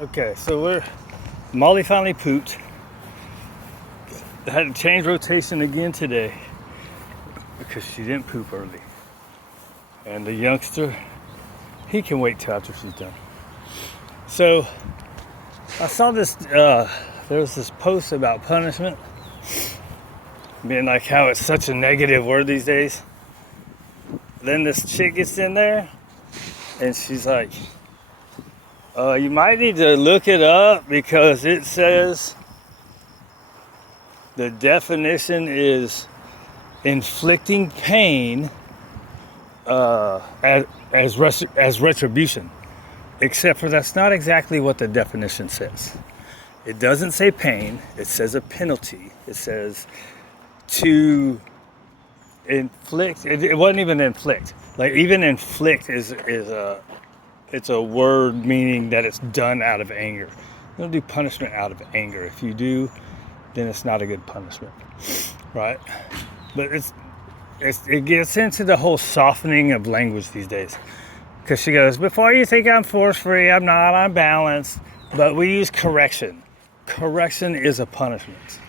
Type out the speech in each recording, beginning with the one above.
Okay, so Molly finally pooped. I had to change rotation again today because she didn't poop early. And the youngster, he can wait till after she's done. So I saw this, there was this post about punishment, being like how it's such a negative word these days. Then this chick gets in there and she's like, you might need to look it up because it says the definition is inflicting pain as retribution. Except for that's not exactly what the definition says. It doesn't say pain. It says a penalty. It says to inflict. It wasn't even inflict. Like even inflict is it's a word meaning that it's done out of anger. You don't do punishment out of anger. If you do, then it's not a good punishment, right? But it gets into the whole softening of language these days. Because she goes, before you think I'm force-free, I'm not, I'm balanced. But we use correction. Correction is a punishment,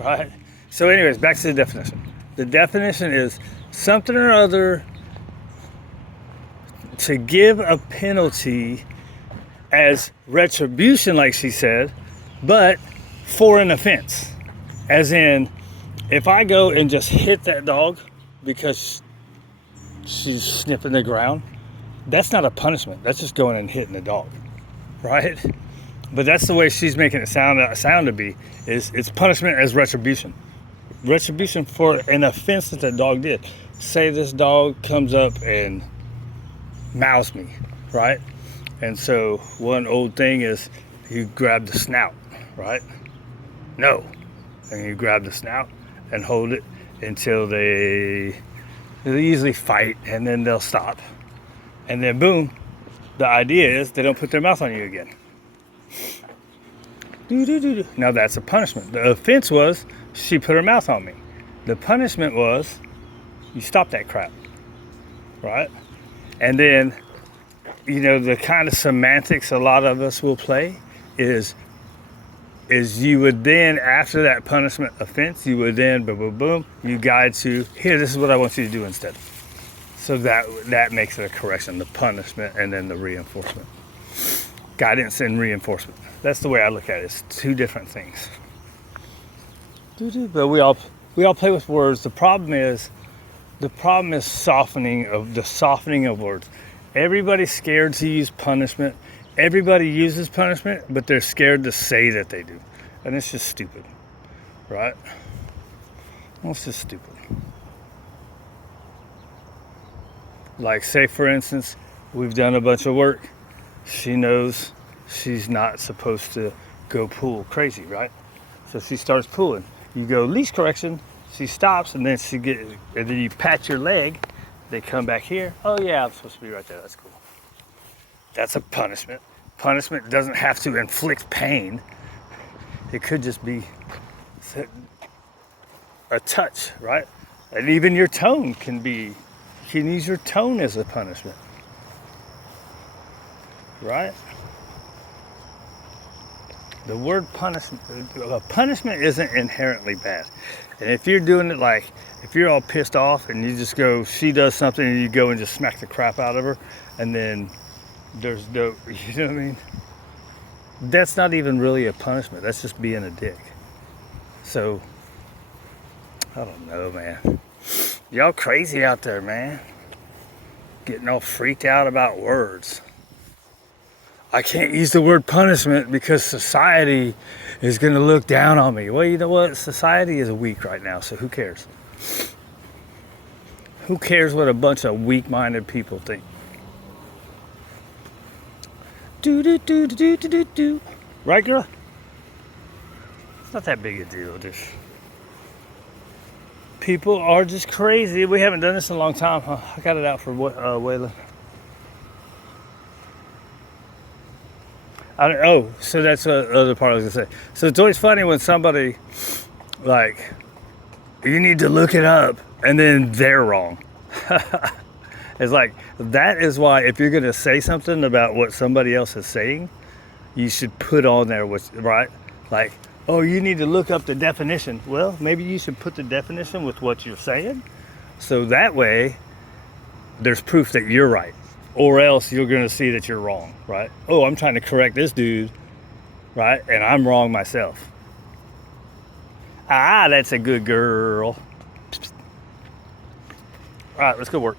right? So anyways, back to the definition. The definition is something or other to give a penalty as retribution, like she said, but for an offense. As in, if I go and just hit that dog because she's sniffing the ground, that's not a punishment. That's just going and hitting the dog, right? But that's the way she's making it sound to be. Is it's punishment as retribution. Retribution for an offense that the dog did. Say this dog comes up and mouths me, right? And so one old thing is you grab the snout, right? No. And you grab the snout and hold it until they usually fight, and then they'll stop. And then boom, the idea is they don't put their mouth on you again. Now that's a punishment. The offense was she put her mouth on me. The punishment was you stop that crap, right? And then, the kind of semantics a lot of us will play is you would then, after that punishment offense, you would then, boom, boom, boom, you guide to, here, this is what I want you to do instead. So that makes it a correction, the punishment and then the reinforcement. Guidance and reinforcement. That's the way I look at it. It's two different things. But we all play with words. The problem is softening of words. Everybody's scared to use punishment. Everybody uses punishment, but they're scared to say that they do. And it's just stupid, right? Well, it's just stupid. Like, say, for instance, we've done a bunch of work. She knows she's not supposed to go pull crazy, right? So she starts pulling. You go leash correction. She stops, and then and then you pat your leg. They come back here. Oh yeah, I'm supposed to be right there. That's cool. That's a punishment. Punishment doesn't have to inflict pain. It could just be a touch, right? And even your tone you can use your tone as a punishment, right? The word punishment isn't inherently bad. And if you're doing it like, if you're all pissed off and you just go, she does something and you go and just smack the crap out of her, and then there's no, you know what I mean? That's not even really a punishment. That's just being a dick. So, I don't know, man. Y'all crazy out there, man. Getting all freaked out about words. I can't use the word punishment because society is going to look down on me. Well, you know what? Society is weak right now, so who cares? Who cares what a bunch of weak-minded people think? Do. Right, girl? It's not that big a deal. Just people are just crazy. We haven't done this in a long time. Huh? I got it out for Waylon. So that's the other part I was gonna say. So it's always funny when somebody, like, you need to look it up, and then they're wrong. It's like, that is why if you're gonna say something about what somebody else is saying, you should put on there with, right? Like, oh, you need to look up the definition. Well, maybe you should put the definition with what you're saying. So that way, there's proof that you're right. Or else you're going to see that you're wrong, right? Oh, I'm trying to correct this dude, right? And I'm wrong myself. Ah, that's a good girl. All right, let's go work.